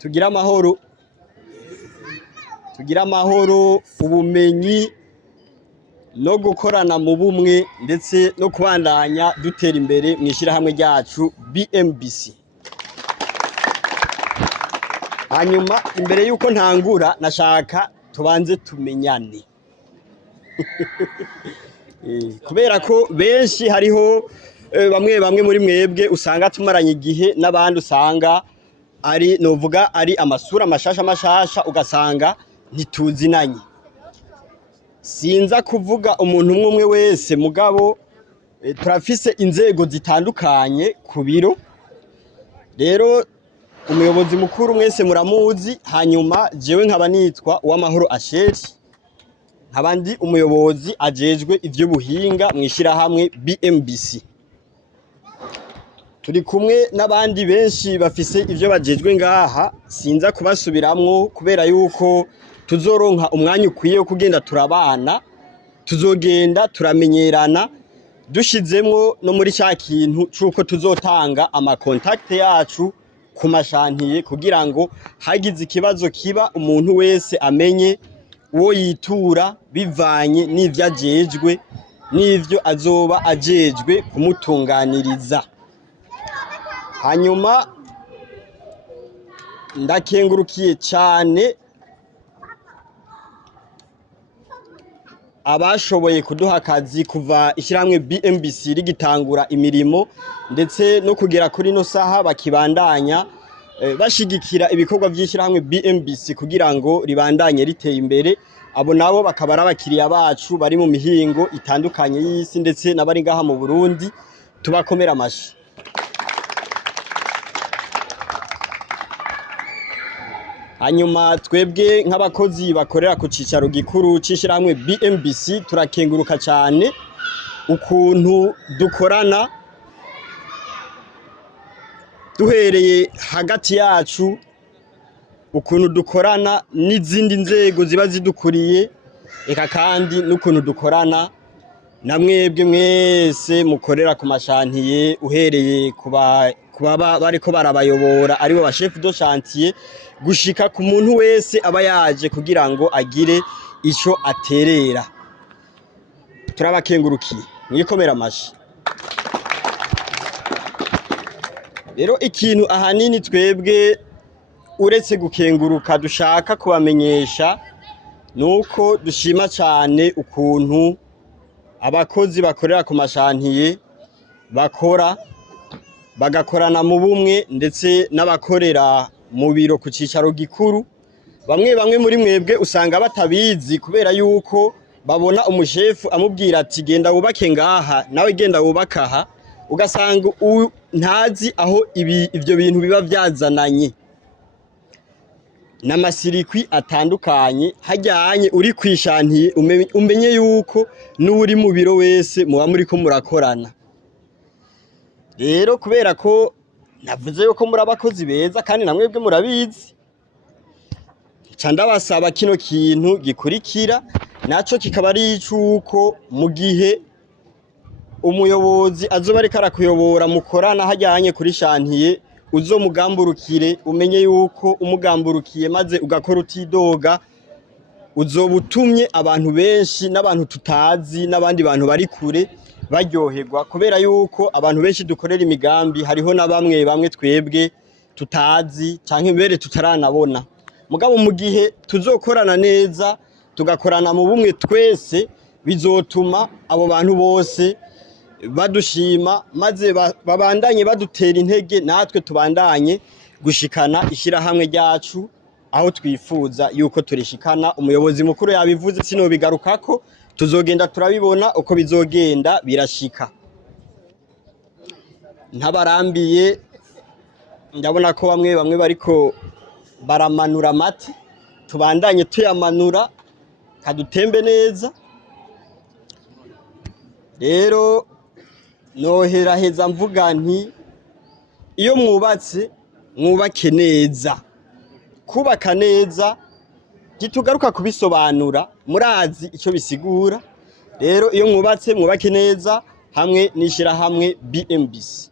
tugira amahoro ubumenyi no gukorana mu bumwe ndetse no kubandanya dutera imbere mw'ishirahamwe ryacu BMBC. Hanyuma imbere yuko ntangura nashaka tubanze tumenyane kubera ko benshi hariho bamwe muri mwebwe usanga tumaranye igihe n'abandi usanga ari novuga ari amasura mashasha ugasanga ntituzinanye. Sinza kuvuga umuntu umwe wese mugabo turafise inzego zitandukanye ku biro. Rero umuyobozi mukuru mwese muramuzi, hanyuma jewe nkaba nitwa Uwamahoro Asheri, nkaba ndi umuyobozi ajejwe ivy'ubuhinga mw'ishirahamwe BMBC. Turi kumwe n'abandi benshi bafise ivyo bajejwe ngaha, sinza kubasubiramwo kubera yuko tuzoronka umwanya ukwiye wo kugenda turabana, tuzogenda turamenyerana, dushizemwo no muri ca kintu c'uko tuzotanga amakontakte yacu ku mashantiye kugira ngo hagize ikibazo kiba umuntu wese amenye uwo yitura bivanye n'ivyo ajejwe n'ivyo azoba ajejwe kumutunganiriza. Hanyuma ndakengurukiye cane abashoboye kuduha akazi kuva ishirahamwe BMBC rigitangura imirimo ndetse no kugera kuri no saha bakibandanya bashigikira ibikorwa vy'ishirahamwe BMBC kugira ngo ribandanye riteye imbere. Abo nabo bakaba ari abakiriya bacu bari mu mihingo itandukanye y'isi ndetse n'abari ngaha mu Burundi, tubakomera amashi. Hanyuma twebwe nk'abakozi bakorera ku cicaro gikuru c'ishirahamwe BMBC turakenguruka cane ukuntu dukorana duhereye hagati yacu, ukuntu dukorana n'izindi nzego ziba zidukuriye, eka kandi n'ukuntu dukorana na mwebwe mwese mukorera ku mashantiye uhereye kuba bariko barabayobora aribo ba chef de chantier gushika ku muntu wese aba yaje kugira ngo agire ico aterera. Turabakengurukiye mwikomera amashi. Rero ikintu ahanini twebwe uretse gukenguruka dushaka kubamenyesha nuko dushima cane ukuntu abakozi bakorera ku mashantiye bakora bagakorana mu bumwe ndetse n'abakorera mu biro ku cicaro gikuru. Bamwe muri mwebwe usanga batabizi kubera yuko babona umushefu amubwira ati genda wubake ngaha nawe genda wubaka aha, ugasanga ntazi aho ivyo bintu biba vyazananye n'amasirikwi atandukanye hajyanye uri kwishantiye umenye yuko n'uri mu biro wese muba muriko murakorana. Rero kubera ko navuze yuko muri abakozi beza kandi namwebwe murabizi, ca ndabasaba kino kintu gikurikira, naco kikaba ari icuko mu gihe umuyobozi azoba ariko arakuyobora mukorana hajyanye kuri shantiye uzomugamburukire, umenye yuko umugamburukiye maze ugakora utidoga uzoba utumye abantu benshi n'abantu tutazi n'abandi bantu bari kure baryoherwa, kubera yuko abantu benshi dukorera imigambi hariho na bamwe twebwe tutazi canke mbere tutaranabona. Mugabo mu gihe tuzokorana neza tugakorana mu bumwe twese, bizotuma abo bantu bose badushima maze babandanye badutera intege, natwe tubandanye gushikana ishirahamwe ryacu aho twifuza yuko turishikana. Umuyobozi mukuru yabivuze sinobigarukako, tuzogenda turabibona uko bizogenda birashika. Ntabarambiye ndabona ko bamwe bariko baramanura amati, tubandanye tuyamanura kadutembe neza. Rero noheraheza mvuga nti iyo mwubatse mwubake neza. Kubaka neza ntitugaruka kubisobanura, murazi ico bisigura. Rero iyo mwubatse mwubake neza hamwe n'ishirahamwe BMBC.